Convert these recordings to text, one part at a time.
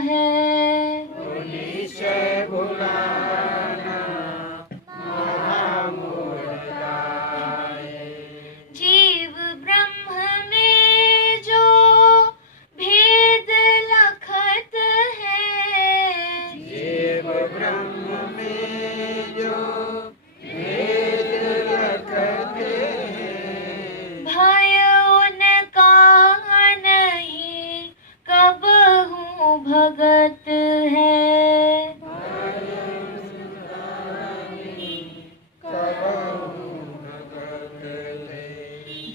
है। निश्चय भुलाना महामूढ़ता है। जीव ब्रह्म में जो भेद लखत है, जीव ब्रह्म में जो भेद लखते हैं, भय उनका नहीं कबहू भगत है।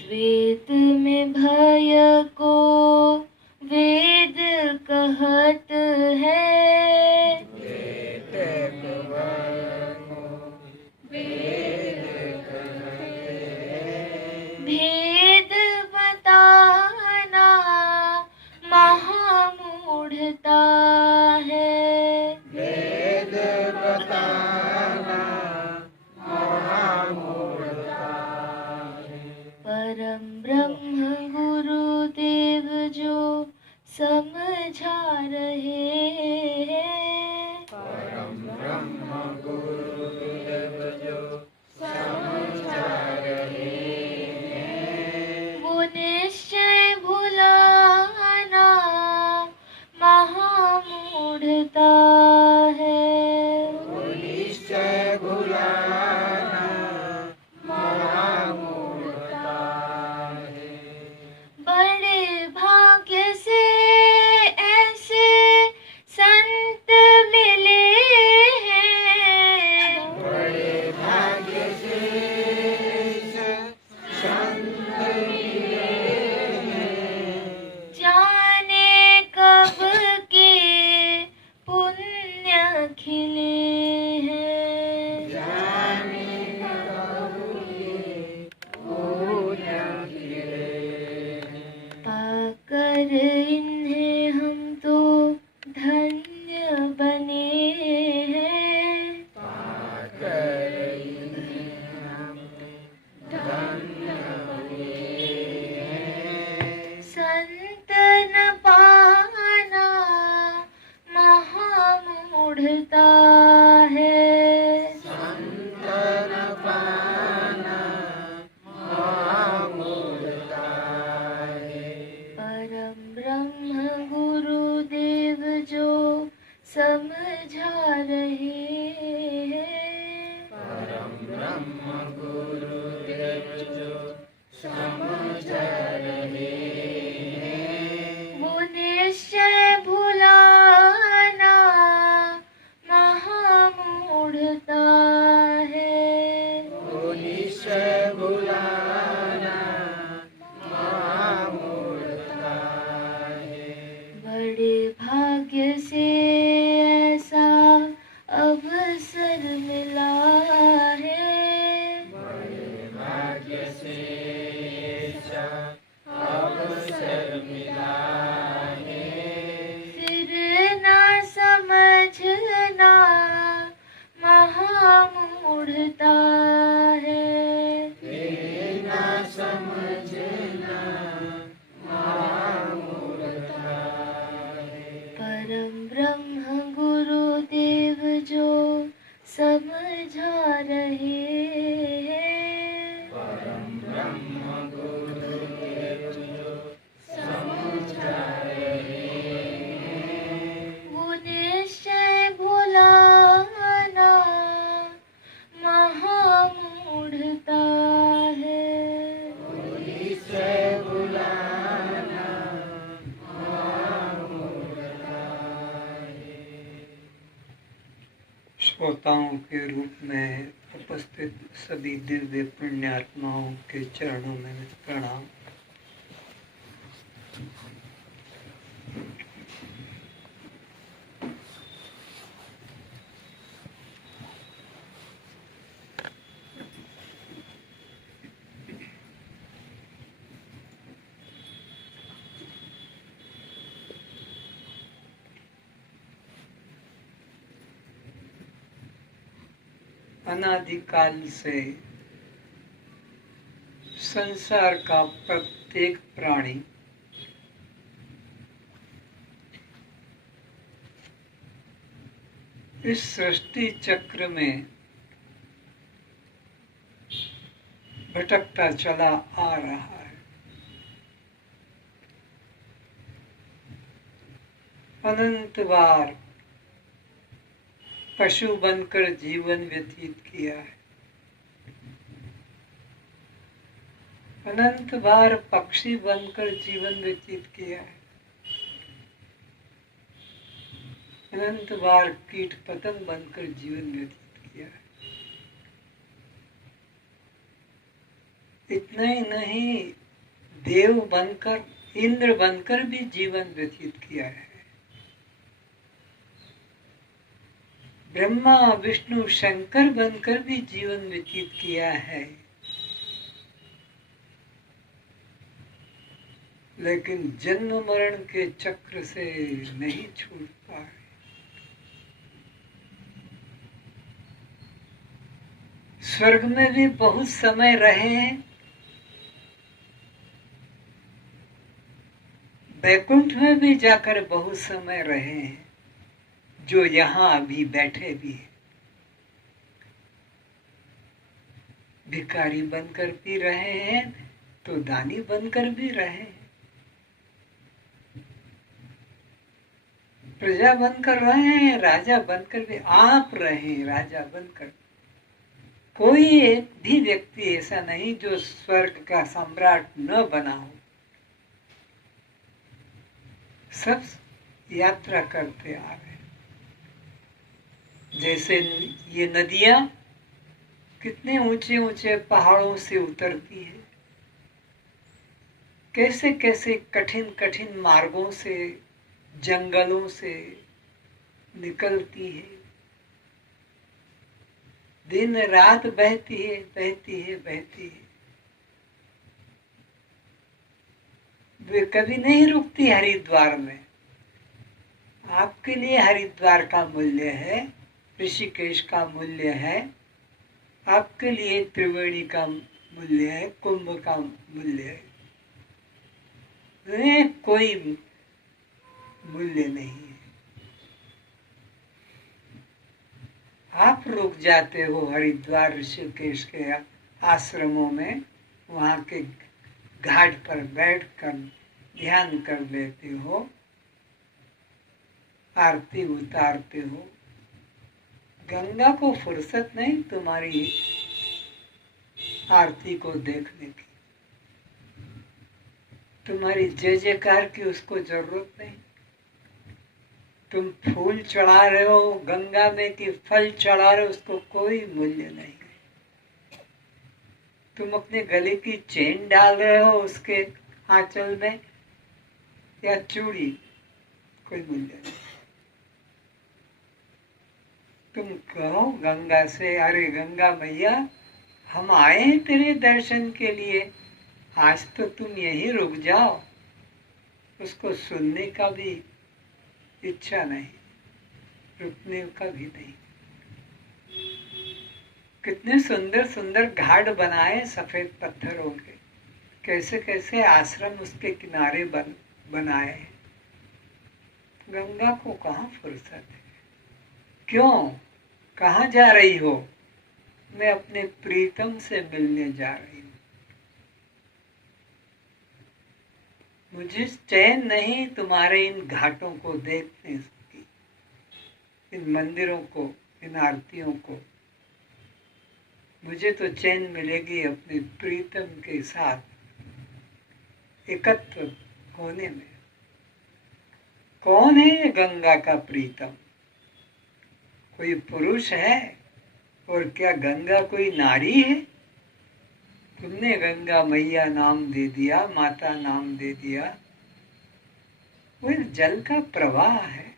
द्वैत में भय को वेद कहत है, भेद बताना महामूढ़ता है। वेद बताना महामूढ़ता है। परम ब्रह्म गुरुदेव जो समझा रहे हैं, परम ब्रह्म गुरुदेव जो समझा रहे हैं, वो निश्चय भुलाना महामूढ़ता है। वो निश्चय भुलाना महामूढ़ता है। बड़े भाग्य से ऐसे संत मिले हैं, बड़े भाग्य से संत मिले हैं, जाने कब के पुण्य खिले हैं। जाने कब के पुण्य खिले हैं। पाकर इन्हें हम तो धन्य बने हैं, पाकर इन्हें हम धन्य हुए हैं। संत न पाना महामूढ़ता है। संत न पाना महामूढ़ता है। परम ब्रह्म गुरुदेव जो समझा रहे हैं, परम ब्रह्म गुरुदेव जो समझा रहे हैं, वो निश्चय भुलाना महामूढ़ता है। वो निश्चय भुलाना महामूढ़ता है। बड़े भाग्य से ऐसा अवसर मिला है, बड़े भाग्य से ऐसा अवसर मिला है। फिर ना समझना महामूढ़ता है। बिना समझना महामूढ़ता है। परम ब्रह्म गुरुदेव जो समझा रहे हैं, परम ब्रह्म गुरुदेव जो समझा रहे हैं, वो निश्चय भुलाना महामूढ़ता है। वो निश्चय भुलाना महामूढ़ता है। श्रोताओं के रूप में उपस्थित सभी दिव्य पुण्यात्माओं के चरणों में प्रणाम। अनादिकाल से संसार का प्रत्येक प्राणी इस सृष्टि चक्र में भटकता चला आ रहा है। अनंत बार पशु बनकर जीवन व्यतीत किया है, अनंत बार पक्षी बनकर जीवन व्यतीत किया है, अनंत बार कीट पतंग बनकर जीवन व्यतीत किया है। इतना ही नहीं, देव बनकर, इंद्र बनकर भी जीवन व्यतीत किया है। ब्रह्मा विष्णु शंकर बनकर भी जीवन व्यतीत किया है। लेकिन जन्म मरण के चक्र से नहीं छूट पाए। स्वर्ग में भी बहुत समय रहे हैं, वैकुंठ में भी जाकर बहुत समय रहे हैं, जो यहाँ अभी बैठे भी हैं। भिखारी बनकर भी रहे हैं तो दानी बनकर भी रहे हैं, प्रजा बनकर रहे हैं, राजा बनकर भी आप रहे, राजा बनकर। कोई एक भी व्यक्ति ऐसा नहीं जो स्वर्ग का सम्राट न बना हो। सब यात्रा करते आ रहे। जैसे ये नदियां कितने ऊंचे ऊंचे पहाड़ों से उतरती है, कैसे कैसे कठिन कठिन मार्गों से, जंगलों से निकलती है, दिन रात बहती है, बहती है, बहती है। वे कभी नहीं रुकती हरिद्वार में। आपके लिए हरिद्वार का मूल्य है, ऋषिकेश का मूल्य है, आपके लिए त्रिवेणी का मूल्य है, कुंभ का मूल्य है। कोई मूल्य नहीं है। आप रुक जाते हो हरिद्वार ऋषिकेश के आश्रमों में, वहाँ के घाट पर बैठकर ध्यान कर लेते हो, आरती उतारते हो। गंगा को फुर्सत नहीं तुम्हारी आरती को देखने की, तुम्हारी जय जयकार की उसको जरूरत नहीं। तुम फूल चढ़ा रहे हो गंगा में कि फल चढ़ा रहे हो, उसको कोई मूल्य नहीं। तुम अपने गले की चेन डाल रहे हो उसके आंचल में या चूड़ी, कोई मूल्य नहीं। तुम कहो गंगा से, अरे गंगा मैया हम आए हैं तेरे दर्शन के लिए, आज तो तुम यहीं रुक जाओ। उसको सुनने का भी इच्छा नहीं, रुकने का भी नहीं। कितने सुंदर सुंदर घाट बनाए सफेद पत्थरों के, कैसे कैसे आश्रम उसके किनारे बनाए। गंगा को कहाँ फुर्सत है? क्यों? कहाँ जा रही हो? मैं अपने प्रीतम से मिलने जा रही हूँ। मुझे चैन नहीं तुम्हारे इन घाटों को देखने की, इन मंदिरों को, इन आरतियों को। मुझे तो चैन मिलेगी अपने प्रीतम के साथ एकत्र होने में। कौन है ये गंगा का प्रीतम? कोई पुरुष है? और क्या गंगा कोई नारी है? तुमने गंगा मैया नाम दे दिया, माता नाम दे दिया। वो एक जल का प्रवाह है।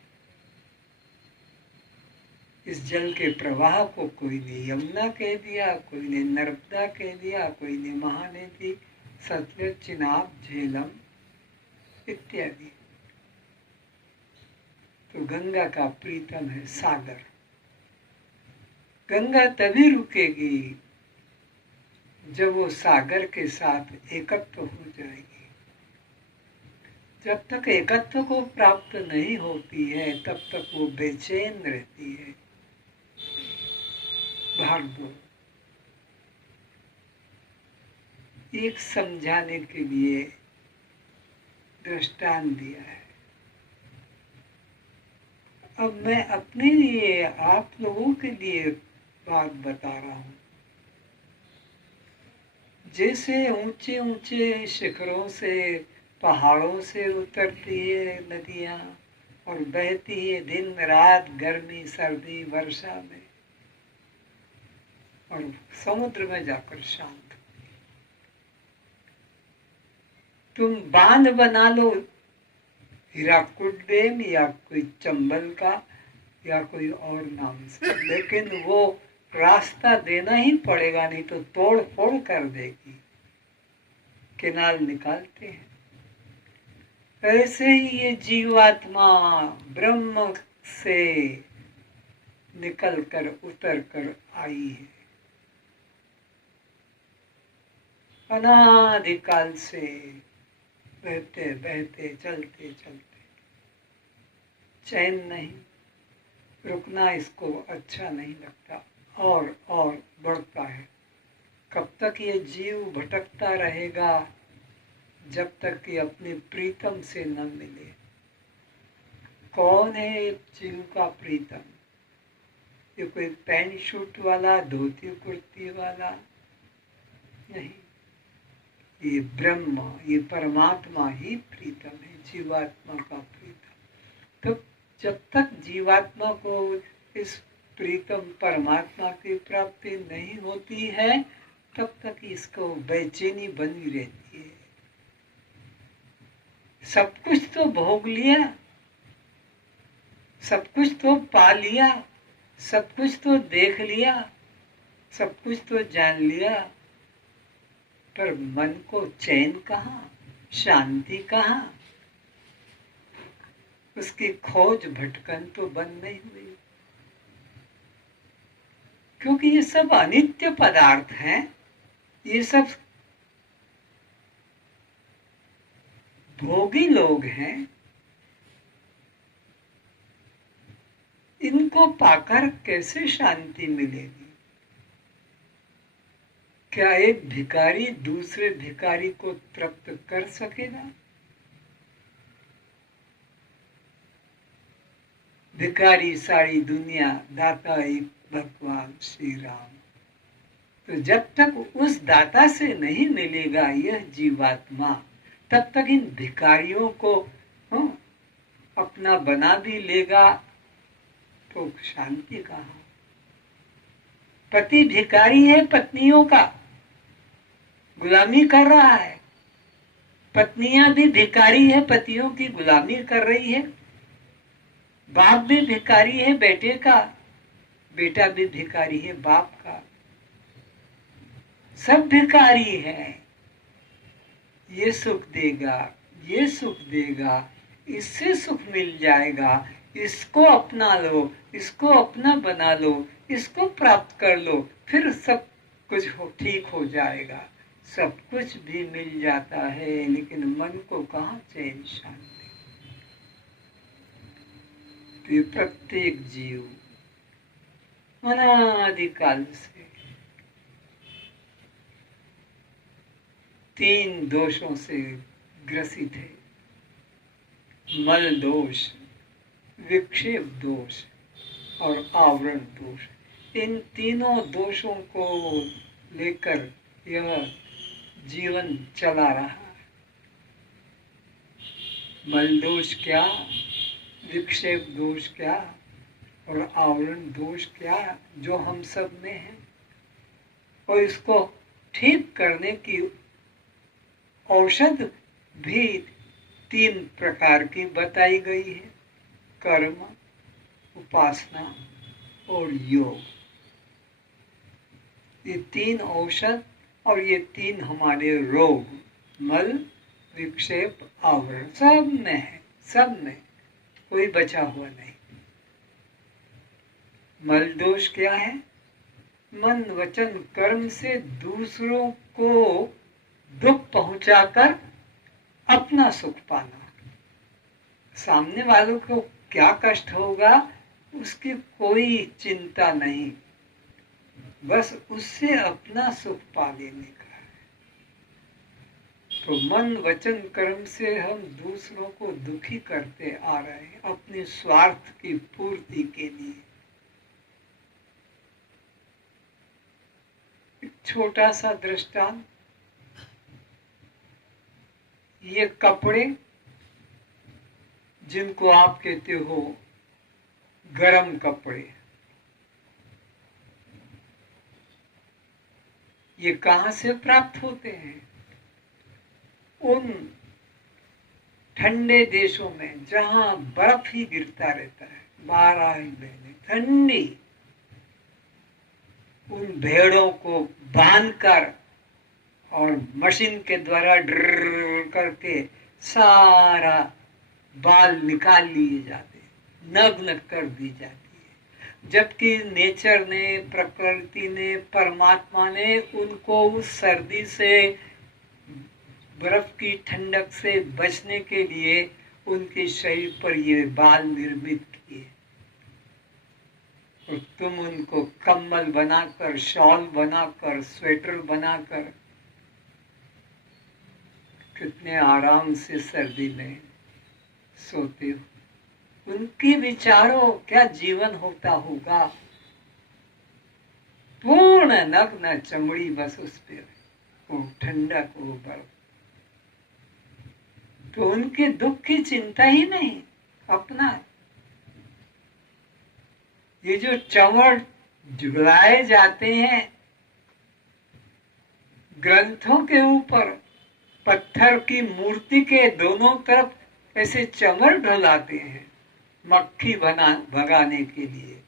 इस जल के प्रवाह को कोई ने यमुना कह दिया, कोई ने नर्मदा कह दिया, कोई ने महानदी, सतलज, चिनाब, झेलम इत्यादि। तो गंगा का प्रीतम है सागर। गंगा तभी रुकेगी जब वो सागर के साथ एकत्व हो जाएगी। जब तक एकत्व को प्राप्त नहीं होती है तब तक वो बेचैन रहती है, भर दो। एक समझाने के लिए दृष्टांत दिया है। अब मैं अपने लिए, आप लोगों के लिए बात बता रहा हूं। जैसे ऊंचे ऊंचे शिखरों से, पहाड़ों से उतरती है नदियां और बहती है दिन रात, गर्मी सर्दी वर्षा में, और समुद्र में जाकर शांत। तुम बांध बना लो, हीराकुड डैम या कोई चंबल का या कोई और नाम से, लेकिन वो रास्ता देना ही पड़ेगा, नहीं तो तोड़ फोड़ कर देगी। किनाल निकालते हैं। ऐसे ही ये जीवात्मा ब्रह्म से निकल कर उतर कर आई है। अनादिकाल से बहते बहते चलते चलते, चैन नहीं, रुकना इसको अच्छा नहीं लगता, और बढ़ता है। कब तक ये जीव भटकता रहेगा? जब तक कि अपने प्रीतम से न मिले। कौन है ये जीव का प्रीतम? ये कोई पैंट शूट वाला, धोती कुर्ती वाला नहीं, ये ब्रह्म, ये परमात्मा ही प्रीतम है, जीवात्मा का प्रीतम। तो जब तक जीवात्मा को इस प्रीतम परमात्मा की प्राप्ति नहीं होती है, तब तक इसको बेचैनी बनी रहती है। सब कुछ तो भोग लिया, सब कुछ तो पा लिया, सब कुछ तो देख लिया, सब कुछ तो जान लिया, पर मन को चैन कहाँ, शांति कहाँ? उसकी खोज भटकन तो बंद नहीं हुई, क्योंकि ये सब अनित्य पदार्थ हैं। ये सब भोगी लोग हैं। इनको पाकर कैसे शांति मिलेगी? क्या एक भिखारी दूसरे भिखारी को तृप्त कर सकेगा? भिखारी सारी दुनिया, दाता एक भगवान श्री राम। तो जब तक उस दाता से नहीं मिलेगा यह जीवात्मा, तब तक इन भिखारियों को अपना बना भी लेगा तो शांति कहाँ? पति भिखारी है, पत्नियों का गुलामी कर रहा है। पत्नियां भी भिखारी है, पतियों की गुलामी कर रही है। बाप भी भिखारी है बेटे का, बेटा भी भिखारी है बाप का। सब भिखारी है। ये सुख देगा, ये सुख देगा, इससे सुख मिल जाएगा, इसको अपना लो, इसको अपना बना लो, इसको प्राप्त कर लो, फिर सब कुछ ठीक हो जाएगा। सब कुछ भी मिल जाता है, लेकिन मन को कहाँ चैन शांति? तो प्रत्येक जीव अनादिकाल से 3 दोषों से ग्रसित है। मल दोष, विक्षेप दोष और आवरण दोष। इन तीनों दोषों को लेकर यह जीवन चला रहा है। मल दोष क्या, विक्षेप दोष क्या और आवरण दोष क्या, जो हम सब में है। और इसको ठीक करने की औषध भी 3 प्रकार की बताई गई है: कर्म, उपासना और योग। ये 3 औषध और ये 3 हमारे रोग, मल, विक्षेप, आवरण, सब में है, सब में, कोई बचा हुआ नहीं। मल दोष क्या है? मन, वचन, कर्म से दूसरों को दुख पहुंचाकर अपना सुख पाना। सामने वालों को क्या कष्ट होगा उसकी कोई चिंता नहीं। बस उससे अपना सुख पा लेने का है। तो मन वचन कर्म से हम दूसरों को दुखी करते आ रहे हैं अपने स्वार्थ की पूर्ति के लिए। एक छोटा सा दृष्टांत, ये कपड़े जिनको आप कहते हो गरम कपड़े, ये कहाँ से प्राप्त होते हैं? उन ठंडे देशों में जहां बर्फ ही गिरता रहता है 12 महीने ठंडी, उन भेड़ों को बांधकर और मशीन के द्वारा ड्र करके सारा बाल निकाल लिए जाते, नग्न कर दी जाती है। जबकि नेचर ने, प्रकृति ने, परमात्मा ने उनको उस सर्दी से, बर्फ की ठंडक से बचने के लिए उनके शरीर पर ये बाल निर्मित किए, और तुम उनको कम्बल बनाकर, शॉल बनाकर, स्वेटर बनाकर कितने आराम से सर्दी में सोते हो। उनके विचारों क्या जीवन होता होगा। पूर्ण नग्न चमड़ी, बस उस पे वो ठंडक, वो बर्फ। तो उनके दुख की चिंता ही नहीं अपना। ये जो चमड़ जुड़ाए जाते हैं ग्रंथों के ऊपर, पत्थर की मूर्ति के दोनों तरफ ऐसे चमड़ ढलाते हैं मक्खी भगाने के लिए,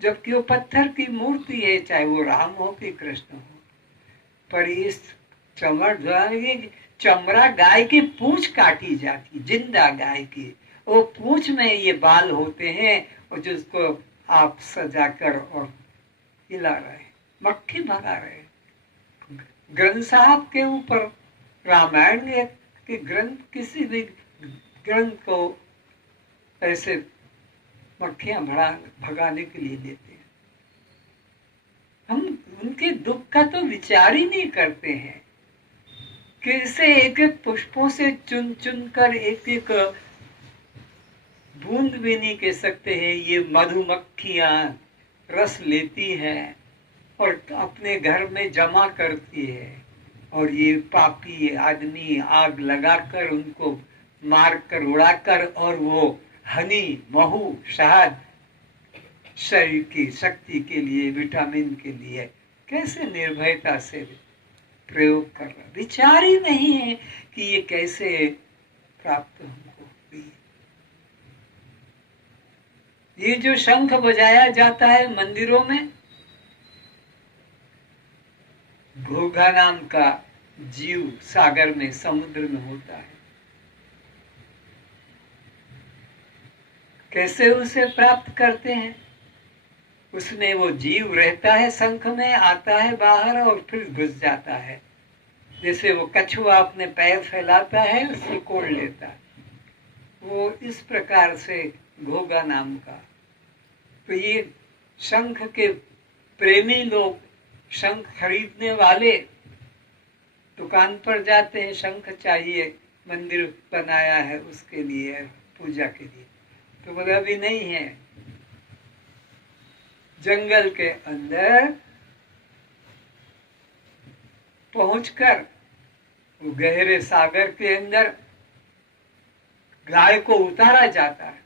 जबकि वो पत्थर की मूर्ति है, चाहे वो राम हो कि कृष्ण हो। पर इस चमड़ ढलाने की, चमड़ा गाय की पूंछ काटी जाती, जिंदा गाय की, वो पूंछ में ये बाल होते हैं, और जिसको आप सजाकर और हिला रहे, मक्खी भगा रहे। ग्रंथ साहब के ऊपर, रामायण के ग्रंथ, किसी भी ग्रंथ को ऐसे मक्खियां भगाने के लिए देते हैं। हम उनके दुख का तो विचार ही नहीं करते हैं। कैसे एक एक पुष्पों से चुन चुन कर एक एक बूंद भी नहीं कह सकते हैं, ये मधुमक्खियां रस लेती हैं और अपने घर में जमा करती है, और ये पापी आदमी आग लगाकर उनको मारकर उड़ाकर, और वो हनी, महू, शहद शरीर की शक्ति के लिए, विटामिन के लिए कैसे निर्भयता से प्रयोग कर रहा। विचार ही नहीं है कि ये कैसे प्राप्त हमको हुई। ये जो शंख बजाया जाता है मंदिरों में, घोघा नाम का जीव सागर में, समुद्र में होता है। कैसे उसे प्राप्त करते हैं? उसमें वो जीव रहता है, शंख में आता है बाहर और फिर घुस जाता है। जैसे वो कछुआ अपने पैर फैलाता है, उससे कोड़ लेता है, वो इस प्रकार से घोघा नाम का। तो ये शंख के प्रेमी लोग, शंख खरीदने वाले दुकान पर जाते हैं, शंख चाहिए, मंदिर बनाया है उसके लिए, पूजा के लिए। तो बोला अभी नहीं है। जंगल के अंदर पहुंचकर वो गहरे सागर के अंदर गाय को उतारा जाता है।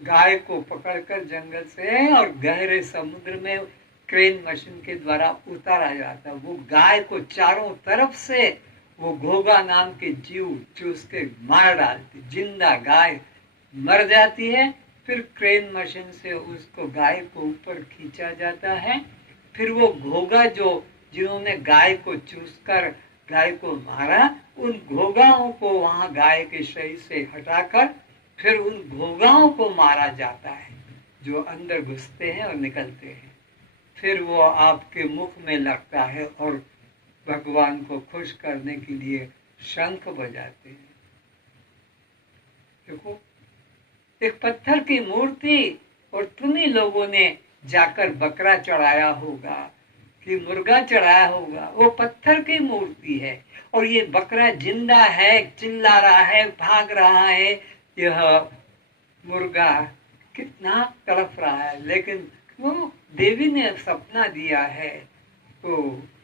गाय को पकड़कर जंगल से और गहरे समुद्र में क्रेन मशीन के द्वारा उतारा जाता है। वो गाय को चारों तरफ से वो घोघा नाम के जीव चूस के मार डालती, जिंदा गाय मर जाती है। फिर क्रेन मशीन से उसको, गाय को ऊपर खींचा जाता है। फिर वो घोघा जो, जिन्होंने गाय को चूसकर गाय को मारा, उन घोघाओं को वहां गाय के शरीर से हटाकर फिर उन घोघाओं को मारा जाता है जो अंदर घुसते हैं और निकलते हैं। फिर वो आपके मुख में लगता है और भगवान को खुश करने के लिए शंख बजाते हैं। देखो, एक पत्थर की मूर्ति, और तुम्ही लोगों ने जाकर बकरा चढ़ाया होगा कि मुर्गा चढ़ाया होगा, वो पत्थर की मूर्ति है। और ये बकरा जिंदा है, चिल्ला रहा है, भाग रहा है। यह मुर्गा कितना तड़प रहा है, लेकिन वो देवी ने सपना दिया है, तो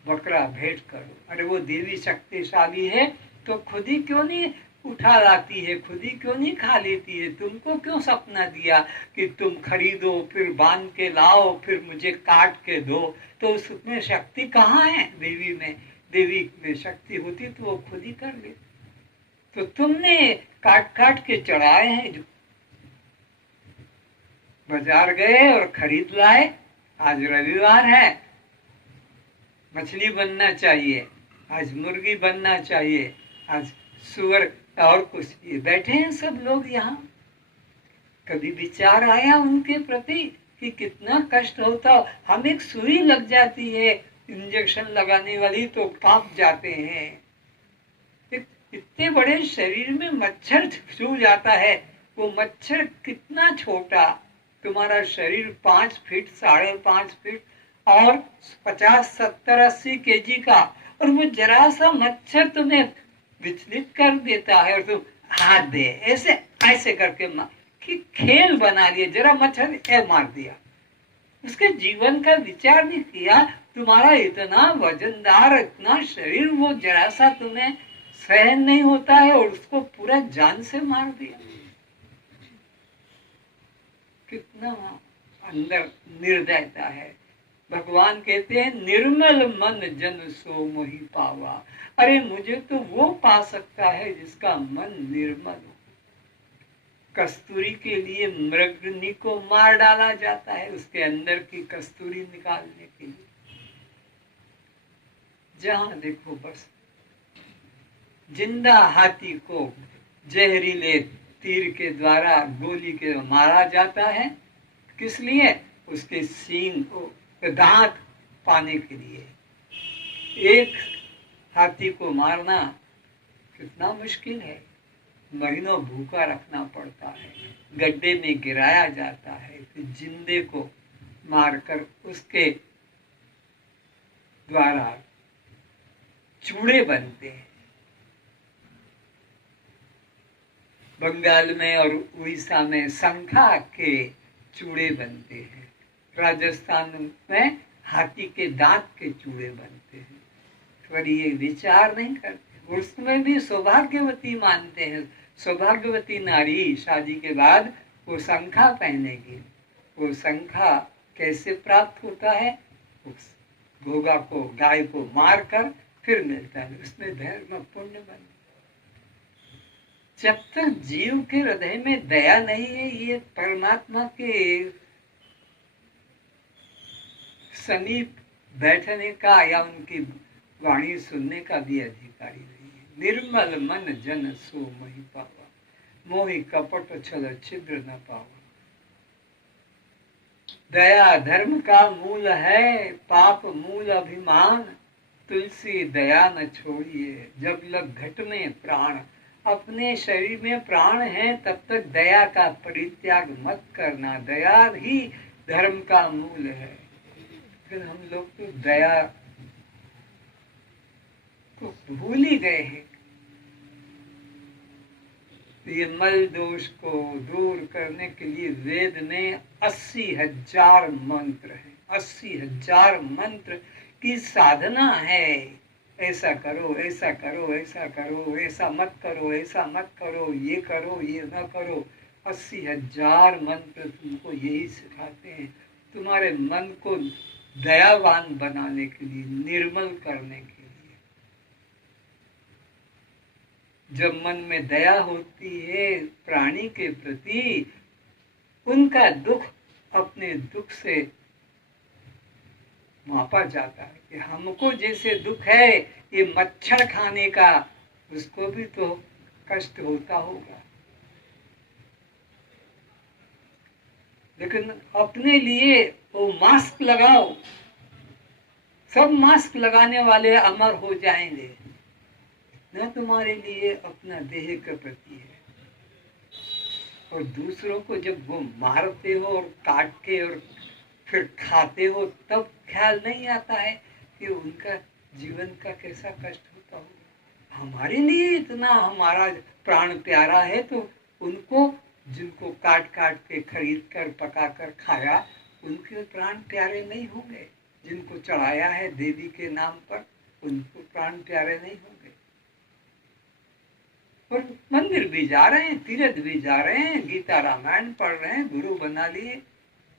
बकरा भेंट करो। अरे वो देवी शक्तिशाली है तो खुद ही क्यों नहीं उठा लाती है, खुद ही क्यों नहीं खा लेती है? तुमको क्यों सपना दिया कि तुम खरीदो, फिर बांध के लाओ, फिर मुझे काट के दो? तो उसमें शक्ति कहाँ है? देवी में, देवी में शक्ति होती तो वो खुद ही कर ले। तो तुमने काट काट के चढ़ाए हैं, जो बाजार गए और खरीद लाए। आज रविवार है, मछली बनना चाहिए, आज मुर्गी बनना चाहिए, आज सुअर और कुछ। ये बैठे हैं सब लोग यहाँ। कभी विचार आया उनके प्रति कि कितना कष्ट होता? हम एक सुई लग जाती है इंजेक्शन लगाने वाली तो कांप जाते हैं। इतने बड़े शरीर में मच्छर छू जाता है, वो मच्छर कितना छोटा। तुम्हारा शरीर 5 फीट 5.5 फीट और 50, 70, 80 केजी का, और वो जरा सा मच्छर तुम्हें विचलित कर देता है और तुम हाथ दे ऐसे ऐसे करके कि खेल बना लिए, जरा मच्छर मार दिया। उसके जीवन का विचार नहीं किया। तुम्हारा इतना वजनदार, इतना शरीर, वो जरा सा तुम्हें सहन नहीं होता है और उसको पूरा जान से मार दिया। कितना अंदर निर्दयता है। भगवान कहते हैं निर्मल मन जन सो मोहि पावा। अरे मुझे तो वो पा सकता है जिसका मन निर्मल हो। कस्तूरी के लिए मृगनी को मार डाला जाता है, उसके अंदर की कस्तूरी निकालने के लिए। जहां देखो बस जिंदा हाथी को जहरीले तीर के द्वारा, गोली के मारा जाता है। किस लिए? उसके सींग को, दांत पाने के लिए। एक हाथी को मारना कितना मुश्किल है, महीनों भूखा रखना पड़ता है, गड्ढे में गिराया जाता है, फिर जिंदे को मारकर उसके द्वारा चूड़े बनते हैं। बंगाल में और उड़ीसा में शंखा के चूड़े बनते हैं, राजस्थान में हाथी के दांत के चूड़े बनते हैं। पर ये विचार नहीं करते। उसमें भी सौभाग्यवती मानते हैं, सौभाग्यवती नारी शादी के बाद वो शंखा पहनेगी। वो शंखा कैसे प्राप्त होता है? उस घोगा को, गाय को मार कर फिर मिलता है। उसमें धर्म पुण्य बन। जब तक जीव के हृदय में दया नहीं है, ये परमात्मा के समीप बैठने का या उनकी वाणी सुनने का भी अधिकारी नहीं है। निर्मल मन जन सो मोहि पावा, मोहि कपट छल छिद्र न पावा। दया धर्म का मूल है, पाप मूल अभिमान। तुलसी दया न छोड़िए, जब लग घट में प्राण। अपने शरीर में प्राण है तब तक दया का परित्याग मत करना। दया ही धर्म का मूल है। फिर हम लोग तो दया को भूल ही गए हैं। ये मल दोष को दूर करने के लिए वेद में 80,000 मंत्र है। 80,000 मंत्र की साधना है। ऐसा करो, ऐसा करो, ऐसा करो, ऐसा मत करो, ऐसा मत करो, ये करो, ये न करो। 80,000 मंत्र तुमको यही सिखाते हैं, तुम्हारे मन को दयावान बनाने के लिए, निर्मल करने के लिए। जब मन में दया होती है प्राणी के प्रति, उनका दुख अपने दुख से मापा जाता है कि हमको जैसे दुख है ये मच्छर खाने का, उसको भी तो कष्ट होता होगा। लेकिन अपने लिए वो मास्क लगाओ, सब मास्क लगाने वाले अमर हो जाएंगे। न तुम्हारे लिए अपना देह के प्रति है। और दूसरों को जब वो मारते हो और काट के और फिर खाते हो तब ख्याल नहीं आता है कि उनका जीवन का कैसा कष्ट होता होगा। हमारे लिए इतना हमारा प्राण प्यारा है, तो उनको जिनको काट काट के खरीद कर पका कर खाया, उनके प्राण प्यारे नहीं होंगे? जिनको चढ़ाया है देवी के नाम पर, उनको प्राण प्यारे नहीं होंगे? और मंदिर भी जा रहे हैं, तीर्थ भी जा रहे हैं, गीता रामायण पढ़ रहे हैं, गुरु बना लिए।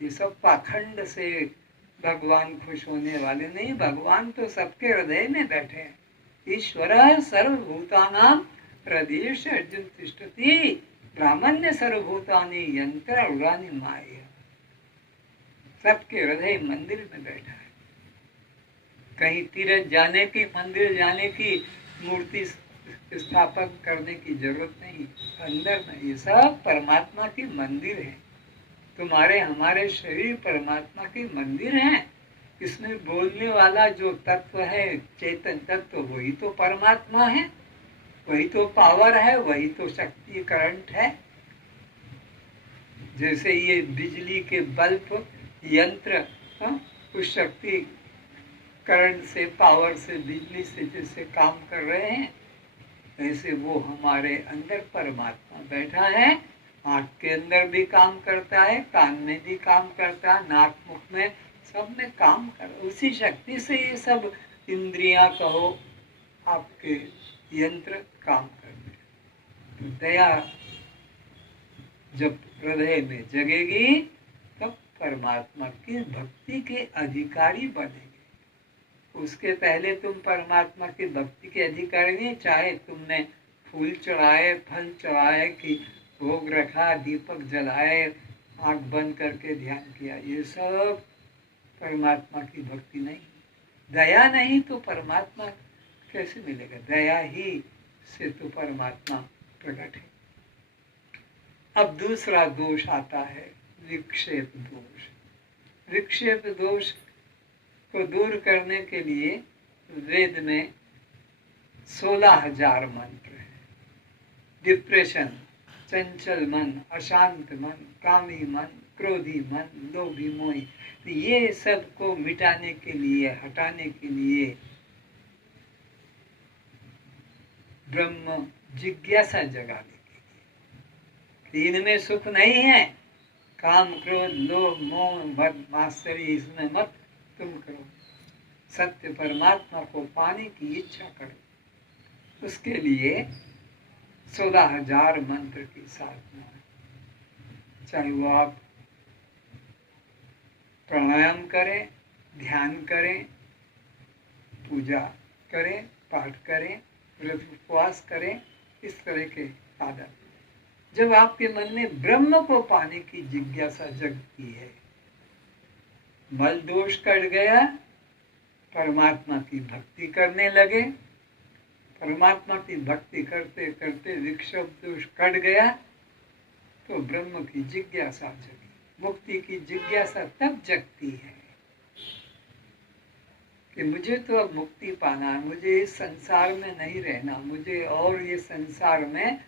ये सब पाखंड से भगवान खुश होने वाले नहीं। भगवान तो सबके हृदय में बैठे हैं। ईश्वर सर्वभूतानां हृदय अर्जुन तिष्ठति ब्राह्मण्य सर्वभूतानि यंत्र उड़ानी माया। सबके हृदय मंदिर में बैठा है। कहीं तीर्थ जाने की, मंदिर जाने की, मूर्ति स्थापन करने की जरूरत नहीं। अंदर में ये सब परमात्मा की मंदिर है। तुम्हारे हमारे शरीर परमात्मा के मंदिर हैं। इसमें बोलने वाला जो तत्व है, चेतन तत्व, वही तो परमात्मा है, वही तो पावर है, वही तो शक्ति करंट है। जैसे ये बिजली के बल्ब यंत्र उस शक्ति करंट से, पावर से, बिजली से जैसे काम कर रहे हैं, ऐसे वो हमारे अंदर परमात्मा बैठा है। आँख के अंदर भी काम करता है, कान में भी काम करता है, नाक मुख में, सब में काम कर, उसी शक्ति से ये सब इंद्रियां कहो, आपके यंत्र काम करते हैं। तो दया जब हृदय में जगेगी तब परमात्मा की भक्ति के अधिकारी बनेंगे। उसके पहले तुम परमात्मा की भक्ति के अधिकारी नहीं। चाहे तुमने फूल चढ़ाए, फल चढ़ाए, कि भोग रखा, दीपक जलाए, आंख बंद करके ध्यान किया, ये सब परमात्मा की भक्ति नहीं। दया नहीं तो परमात्मा कैसे मिलेगा? दया ही से तो परमात्मा प्रकट है। अब दूसरा दोष आता है विक्षेप दोष। विक्षेप दोष को दूर करने के लिए वेद में 16,000 मंत्र है। डिप्रेशन, चंचल मन, अशांत मन, कामी मन, क्रोधी मन, लोभी मोही, तो ये सब को मिटाने के लिए, हटाने के लिए ब्रह्म जिज्ञासा जगाने के लिए। इनमें सुख नहीं है, काम, क्रोध, लोभ, मोह, मद, मात्सर्य, इसमें मत तुम करो। सत्य परमात्मा को पाने की इच्छा करो। उसके लिए 16,000 मंत्र की साधना है। चाहे वो आप प्राणायाम करें, ध्यान करें, पूजा करें, पाठ करें, व्रत उपवास करें, इस तरह के साधन। जब आपके मन में ब्रह्म को पाने की जिज्ञासा जगती है, मल दोष कट गया, परमात्मा की भक्ति करने लगे, परमात्मा की भक्ति करते करते विक्षेप दोष कट गया, तो ब्रह्म की जिज्ञासा जगी। मुक्ति की जिज्ञासा तब जगती है कि मुझे तो अब मुक्ति पाना है, मुझे इस संसार में नहीं रहना, मुझे और ये संसार में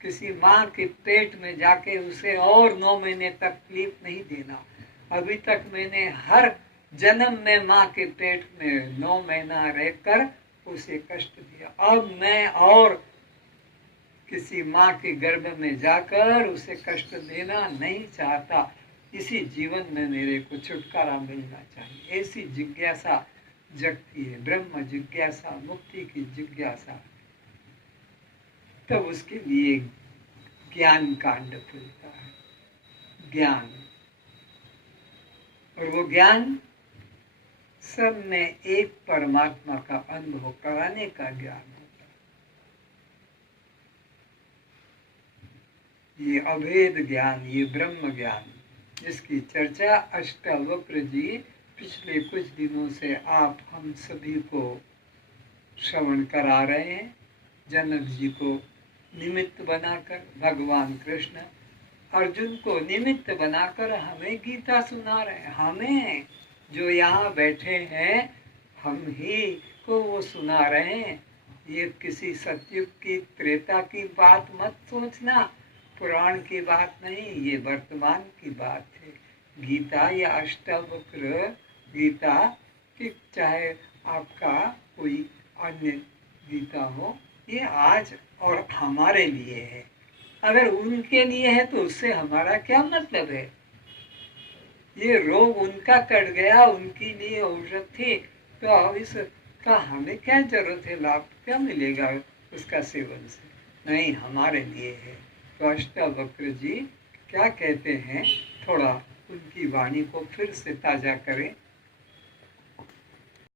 किसी माँ के पेट में जाके उसे और 9 महीने तकलीफ नहीं देना। अभी तक मैंने हर जन्म में माँ के पेट में 9 महीना रहकर उसे कष्ट दिया। अब मैं और किसी माँ के गर्भ में जाकर उसे कष्ट देना नहीं चाहता। इसी जीवन में मेरे को छुटकारा मिलना चाहिए। ऐसी जिज्ञासा जगती है, ब्रह्म जिज्ञासा, मुक्ति की जिज्ञासा। तब उसके लिए ज्ञान कांड खुलता है, ज्ञान। और वो ज्ञान सब में एक परमात्मा का अनुभव कराने का ज्ञान होता है। ये अभेद ज्ञान, ये ब्रह्म ज्ञान, जिसकी चर्चा अष्टावक्र जी पिछले कुछ दिनों से आप हम सभी को श्रवण करा रहे हैं। जनक जी को निमित्त बनाकर, भगवान कृष्ण अर्जुन को निमित्त बनाकर हमें गीता सुना रहे हैं। हमें जो यहाँ बैठे हैं, हम ही को वो सुना रहे हैं। ये किसी सतयुग की, त्रेता की बात मत सोचना, पुराण की बात नहीं, ये वर्तमान की बात है। गीता या अष्टावक्र गीता कि चाहे आपका कोई अन्य गीता हो, ये आज और हमारे लिए है। अगर उनके लिए है तो उससे हमारा क्या मतलब है? ये रोग उनका कट गया, उनके लिए औषध थी, तो अब इसका हमें क्या जरूरत है? लाभ क्या मिलेगा उसका सेवन से? नहीं, हमारे लिए है। तो अष्टावक्र जी क्या कहते हैं, थोड़ा उनकी वाणी को फिर से ताजा करें।